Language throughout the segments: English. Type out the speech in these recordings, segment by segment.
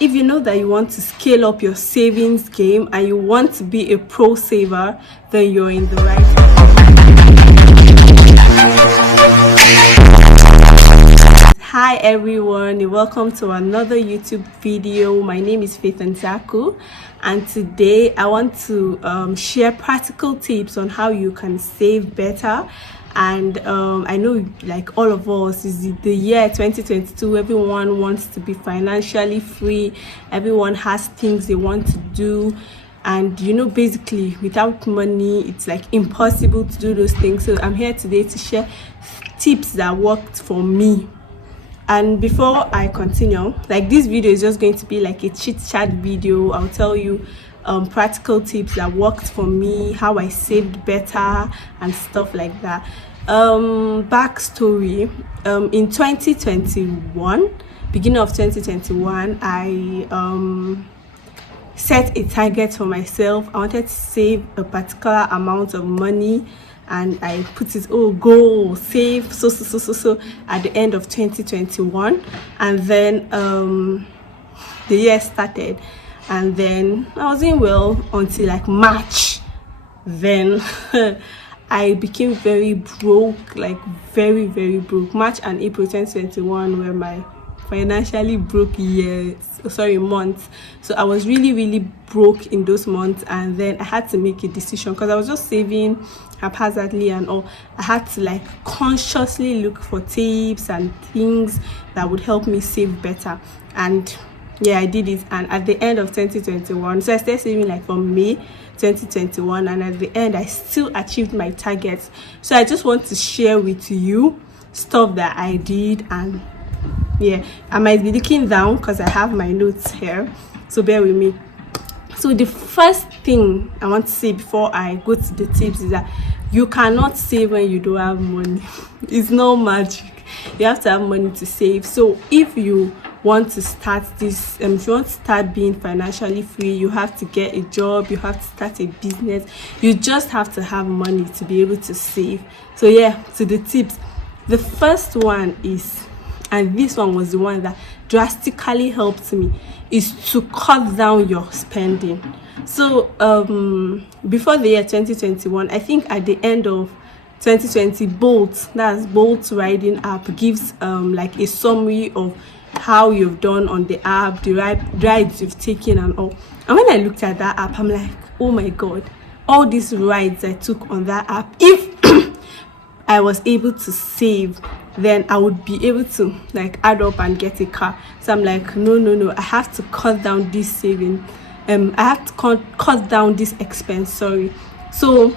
if you know that you want to scale up your savings game and you want to be a pro saver, then you're in the right place. Hi everyone, and welcome to another YouTube video. My name is Fanzaku, and today I want to share practical tips on how you can save better. And I know, like all of us, is the year 2022. Everyone wants to be financially free. Everyone has things they want to do, and basically without money it's like impossible to do those things. So I'm here today to share tips that worked for me. And before I continue, like, this video is just going to be like a chit chat video. I'll tell you practical tips that worked for me, how I saved better and stuff like that. Backstory, in 2021, beginning of 2021, I set a target for myself. I wanted to save a particular amount of money, and I put it, goal, save so at the end of 2021. And then the year started, and then I was doing well until like March. Then I became very broke, like very broke. March and April 2021 were my financially broke months. So I was really broke in those months, and then I had to make a decision because I was just saving haphazardly and all. I had to like consciously look for tips and things that would help me save better. And yeah, I did it. And at the end of 2021, so I started saving like from May 2021, and at the end I still achieved my targets. So I just want to share with you stuff that I did. And yeah, I might be looking down because I have my notes here, so bear with me. So the first thing I want to say before I go to the tips is that you cannot save when you don't have money. It's no magic. You have to have money to save. So if you want to start this, if you want to start being financially free, you have to get a job, you have to start a business. You just have to have money to be able to save. So yeah, to the tips. The first one is, and this one was the one that drastically helped me, is to cut down your spending. So before the year 2021, I think at the end of 2020, that's Bolt riding app, gives like a summary of how you've done on the app, the rides you've taken and all. And when I looked at that app, I'm like, oh my god, all these rides I took on that app, if I was able to save, then I would be able to like add up and get a car. So I'm like, no, I have to cut down this saving. I have to cut down this expense, sorry. So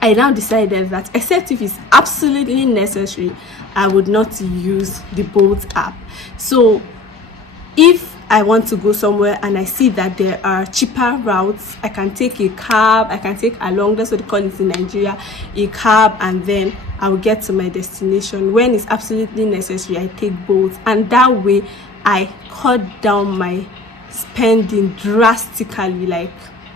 I now decided that except if it's absolutely necessary, I would not use the Bolt app. So if I want to go somewhere and I see that there are cheaper routes, I can take a cab, I can take along, that's what they call it in Nigeria, a cab, and then I will get to my destination. When it's absolutely necessary, I take Bolt, and that way I cut down my spending drastically. Like,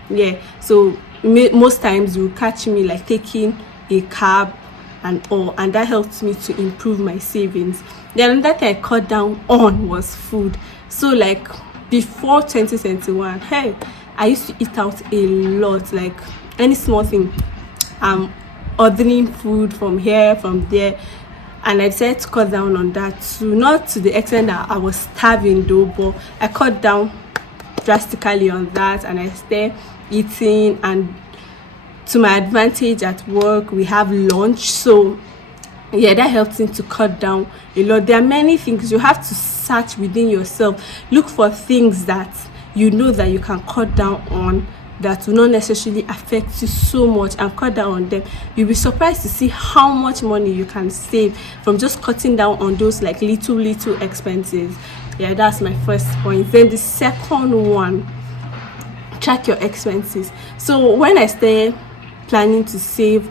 yeah, so most times you catch me like taking a cab and all, and that helped me to improve my savings. Then another thing I cut down on was food. So like before 2021, hey, I used to eat out a lot, like any small thing, ordering food from here, from there. And I decided to cut down on that too, not to the extent that I was starving though, but I cut down drastically on that, and I started eating. And to my advantage at work, we have lunch, so yeah, that helps me to cut down a lot. There are many things you have to search within yourself, look for things that you know that you can cut down on, that will not necessarily affect you so much, and cut down on them. You'll be surprised to see how much money you can save from just cutting down on those like little expenses. Yeah, that's my first point. Then the second one, track your expenses. So when I started planning to save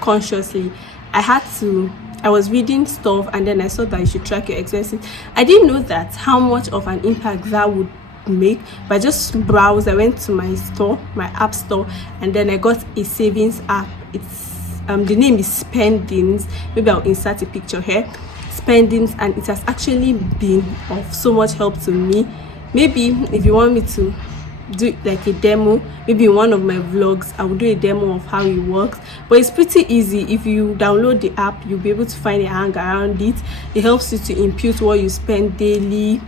consciously, I was reading stuff, and then I saw that you should track your expenses. I didn't know that how much of an impact that would make, but I just browsed. I went to my store, my app store, and then I got a savings app. It's the name is Spendings. Maybe I'll insert a picture here. spendings, and it has actually been of so much help to me. Maybe if you want me to do like a demo, maybe in one of my vlogs I will do a demo of how it works, but it's pretty easy. If you download the app, you'll be able to find a hang around it. It helps you to impute what you spend daily,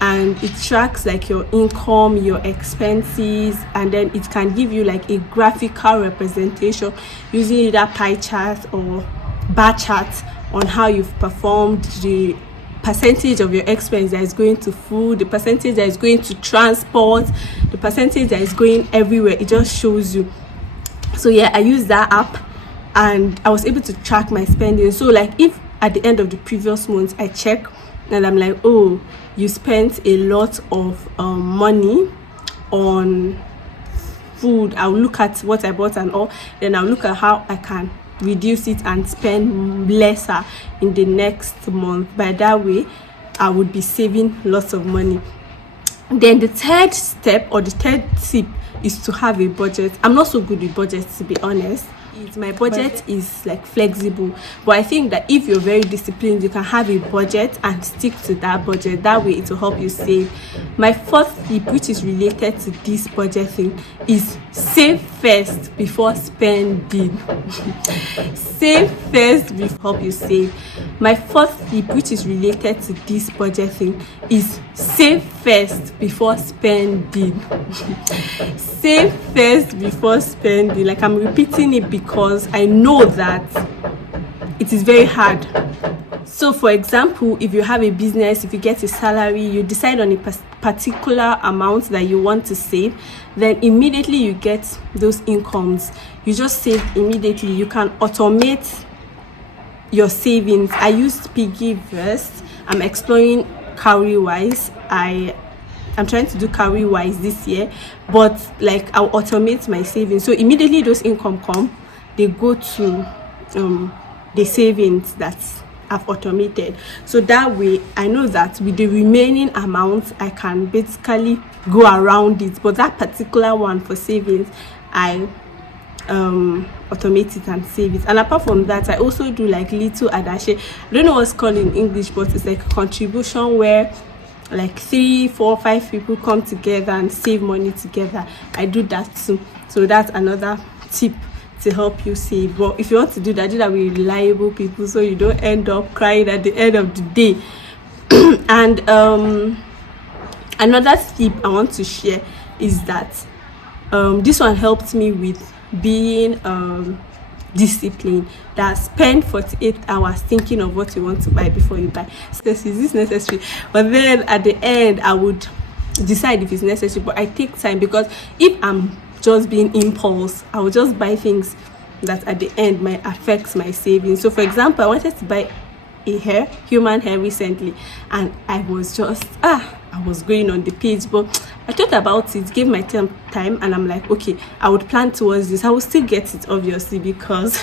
and it tracks like your income, your expenses, and then it can give you like a graphical representation using either pie chart or bar chart on how you've performed, the percentage of your expense that is going to food, the percentage that is going to transport, the percentage that is going everywhere. It just shows you. So yeah, I use that app and I was able to track my spending. So like if at the end of the previous month I check and I'm like, oh, you spent a lot of money on food, I'll look at what I bought and all, then I'll look at how I can reduce it and spend lesser in the next month. By that way I would be saving lots of money. Then the third step or the third tip is to have a budget. I'm not so good with budgets, to be honest. My budget is like flexible, but I think that if you're very disciplined, you can have a budget and stick to that budget. That way it will help you save. My fourth tip, which is related to this budget thing, is save first before spending. Save first before help you save. My fourth tip, which is related to this budget thing, is save first before spending. Save first before spending. Like, I'm repeating it because I know that it is very hard. So for example, if you have a business, if you get a salary, you decide on a particular amount that you want to save, then immediately you get those incomes, you just save immediately. You can automate your savings. I used Piggyverse. I'm exploring Cowrywise. I'm trying to do Cowrywise this year, but like I'll automate my savings. So immediately those income come, they go to the savings that I've automated. So that way I know that with the remaining amount I can basically go around it. But that particular one for savings, I automate it and save it. And apart from that, I also do like little adashe. I don't know what's called in English, but it's like a contribution where like 3, 4, 5 people come together and save money together. I do that too. So that's another tip to help you save. But if you want to do that with reliable people, so you don't end up crying at the end of the day. And another tip I want to share is that this one helped me with being discipline. That spend 48 hours thinking of what you want to buy before you buy. So is this necessary? But then at the end I would decide if it's necessary. But I take time, because if I'm just being impulse, I will just buy things that at the end might affect my savings. So for example, I wanted to buy a human hair recently, and I was just I was going on the page, but I thought about it, gave my time, and I'm like, okay, I would plan towards this. I will still get it, obviously, because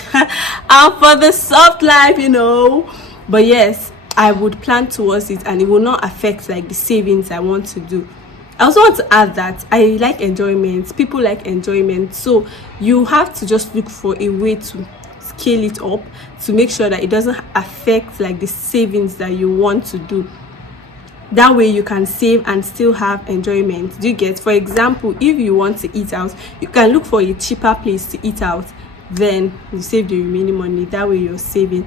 I'm for the soft life, you know. But yes, I would plan towards it, and it will not affect like the savings I want to do. I also want to add that I like enjoyment. People like enjoyment, so you have to just look for a way to scale it up to make sure that it doesn't affect like the savings that you want to do. That way you can save and still have enjoyment. Do you get? For example, if you want to eat out, you can look for a cheaper place to eat out, then you save the remaining money. That way you're saving.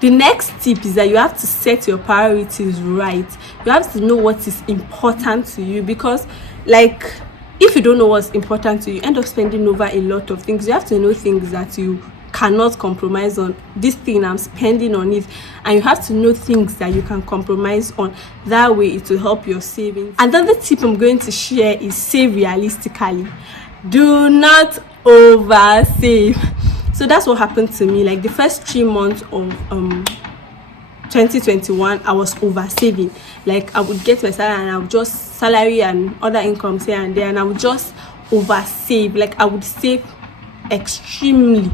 The next tip is that you have to set your priorities right. You have to know what is important to you, because like if you don't know what's important to you, you end up spending over a lot of things. You have to know things that you cannot compromise on. This thing I'm spending on it, and you have to know things that you can compromise on. That way it will help your savings. Another tip I'm going to share is save realistically. Do not over save. So that's what happened to me. Like the first 3 months of 2021, I was over saving. Like I would get my salary and I would just salary and other incomes here and there, and I would just over save. Like I would save extremely,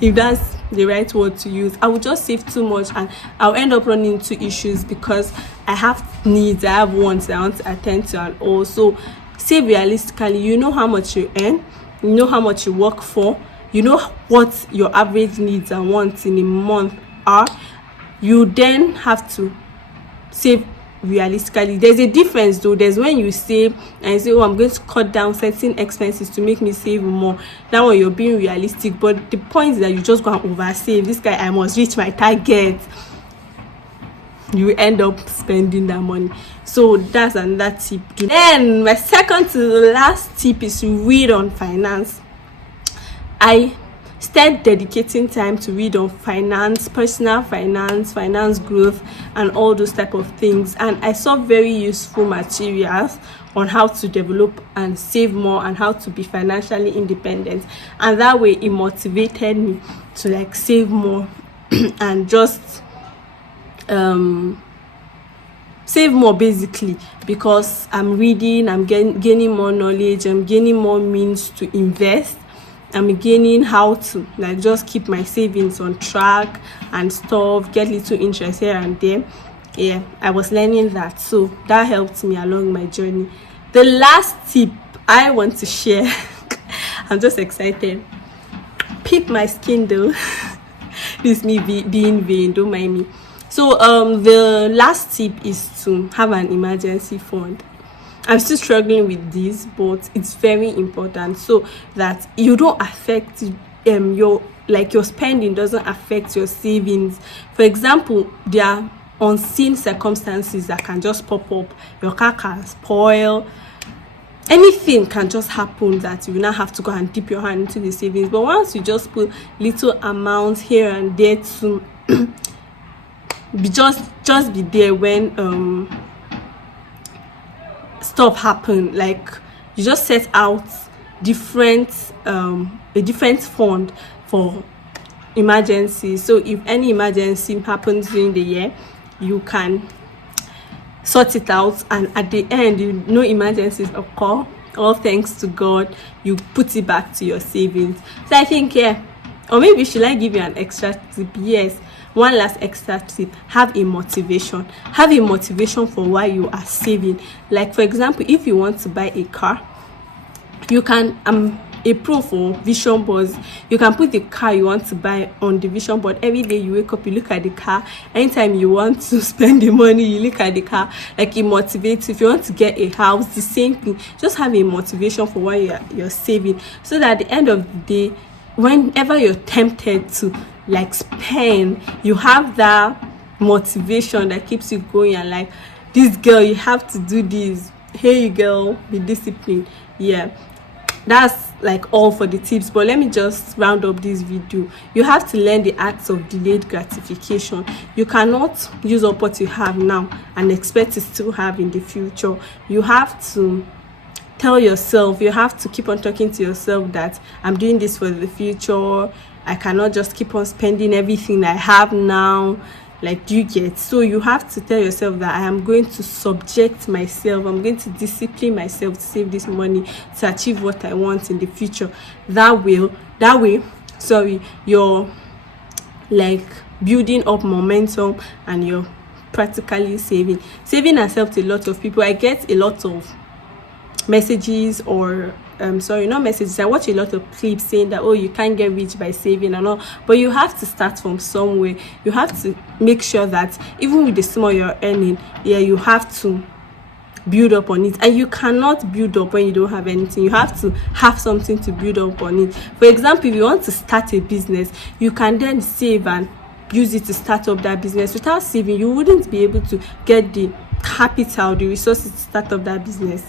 if that's the right word to use. I would just save too much, and I'll end up running into issues because I have needs, I have wants I want to attend to, and also save realistically. You know how much you earn, you know how much you work for, you know what your average needs and wants in a month are. you then have to save realistically. There's a difference though. There's when you save and you say, oh, I'm going to cut down certain expenses to make me save more. That one, you're being realistic. But the point is that you just go and over save. This guy, I must reach my target. You end up spending that money. So that's another tip. Then my second to the last tip is to read on finance. I start dedicating time to read on finance, personal finance, finance growth, and all those type of things. And I saw very useful materials on how to develop and save more and how to be financially independent. And that way it motivated me to like save more and just save more basically, because I'm reading, I'm gaining more knowledge, I'm gaining more means to invest. I'm gaining how to like just keep my savings on track and stuff, get little interest here and there. Yeah, I was learning that, so that helped me along my journey. The last tip I want to share, I'm just excited. Pick my skin though. This is me being vain, don't mind me. So the last tip is to have an emergency fund. I'm still struggling with this, but it's very important so that you don't affect your spending doesn't affect your savings. For example, there are unseen circumstances that can just pop up. Your car can spoil, anything can just happen that you will not have to go and dip your hand into the savings. But once you just put little amounts here and there to be just be there when stuff happen, like you just set out a different fund for emergencies. So if any emergency happens during the year, you can sort it out, and at the end, no emergencies occur, all thanks to God, you put it back to your savings. So I think, yeah, or maybe should I give you an extra tip? Yes, one last extra tip: have a motivation for why you are saving. Like for example, if you want to buy a car, you can a pro for vision boards. You can put the car you want to buy on the vision board. Every day you wake up, you look at the car. Anytime you want to spend the money, you look at the car. Like it motivates. If you want to get a house, the same thing. Just have a motivation for why you're saving, so that at the end of the day, whenever you're tempted to like spend, you have that motivation that keeps you going, and like, this girl, you have to do this. Hey you girl, be disciplined. Yeah, that's like all for the tips. But let me just round up this video. You have to learn the acts of delayed gratification. You cannot use up what you have now and expect to still have in the future. You have to tell yourself, you have to keep on talking to yourself that I'm doing this for the future. I cannot just keep on spending everything I have now. Like, do you get? So you have to tell yourself that I am going to subject myself, I'm going to discipline myself to save this money to achieve what I want in the future. That way you're like building up momentum and you're practically saving has helped a lot of people. I get a lot of messages, or not messages, I watch a lot of clips saying that, oh, you can't get rich by saving and all. But you have to start from somewhere. You have to make sure that even with the small you're earning, you have to build up on it. And you cannot build up when you don't have anything. You have to have something to build up on it. For example, if you want to start a business, you can then save and use it to start up that business. Without saving, you wouldn't be able to get the capital, the resources to start up that business.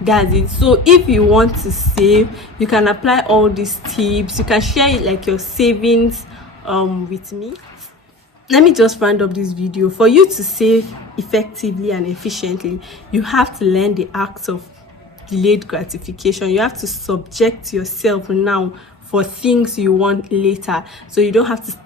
That's it. So if you want to save, you can apply all these tips. You can share it like your savings with me. Let me just round up this video. For you to save effectively and efficiently, you have to learn the acts of delayed gratification. You have to subject yourself now for things you want later, so you don't have to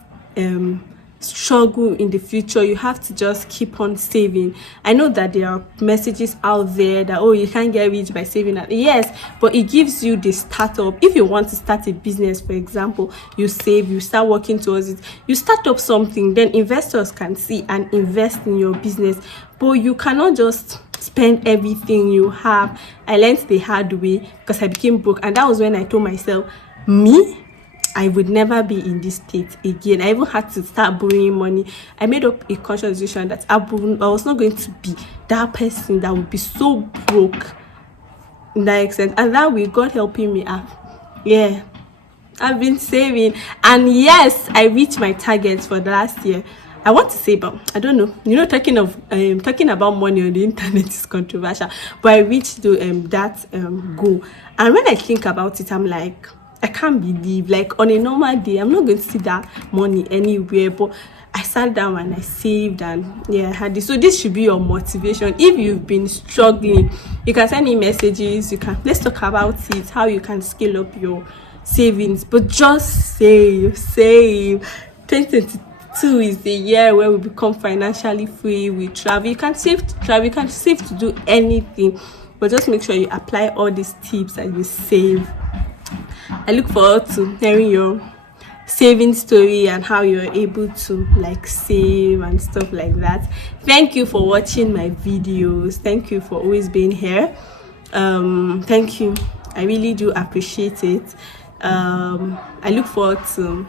struggle in the future. You have to just keep on saving. I know that there are messages out there that, oh, you can't get rich by saving. Yes, but it gives you the startup. If you want to start a business, for example, you save, you start working towards it, you start up something, then investors can see and invest in your business. But you cannot just spend everything you have. I learned the hard way because I became broke, and that was when I told myself, me, I would never be in this state again. I even had to start borrowing money. I made up a conscious decision that I was not going to be that person that would be so broke in that extent. And that way, God helping me out. Yeah, I've been saving, and yes, I reached my targets for the last year. I want to say, but I don't know. Talking about money on the internet is controversial, but I reached that goal. And when I think about it, I'm like, I can't believe, like, on a normal day, I'm not going to see that money anywhere, but I sat down and I saved, and yeah, I had this. So this should be your motivation. If you've been struggling, you can send me messages. Let's talk about it, how you can scale up your savings. But just save. 2022 is the year where we become financially free. We travel. You can save to travel. You can save to do anything, but just make sure you apply all these tips and you save. I look forward to hearing your saving story and how you're able to like save and stuff like that. Thank you for watching my videos. Thank you for always being here. Thank you. I really do appreciate it. I look forward to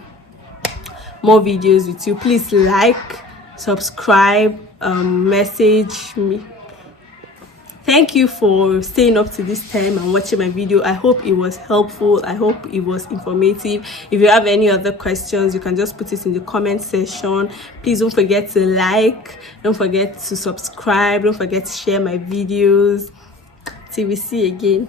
more videos with you. Please like, subscribe, message me. Thank you for staying up to this time and watching my video. I hope it was helpful. I hope it was informative. If you have any other questions, you can just put it in the comment section. Please don't forget to like, don't forget to subscribe, don't forget to share my videos. Till we see again.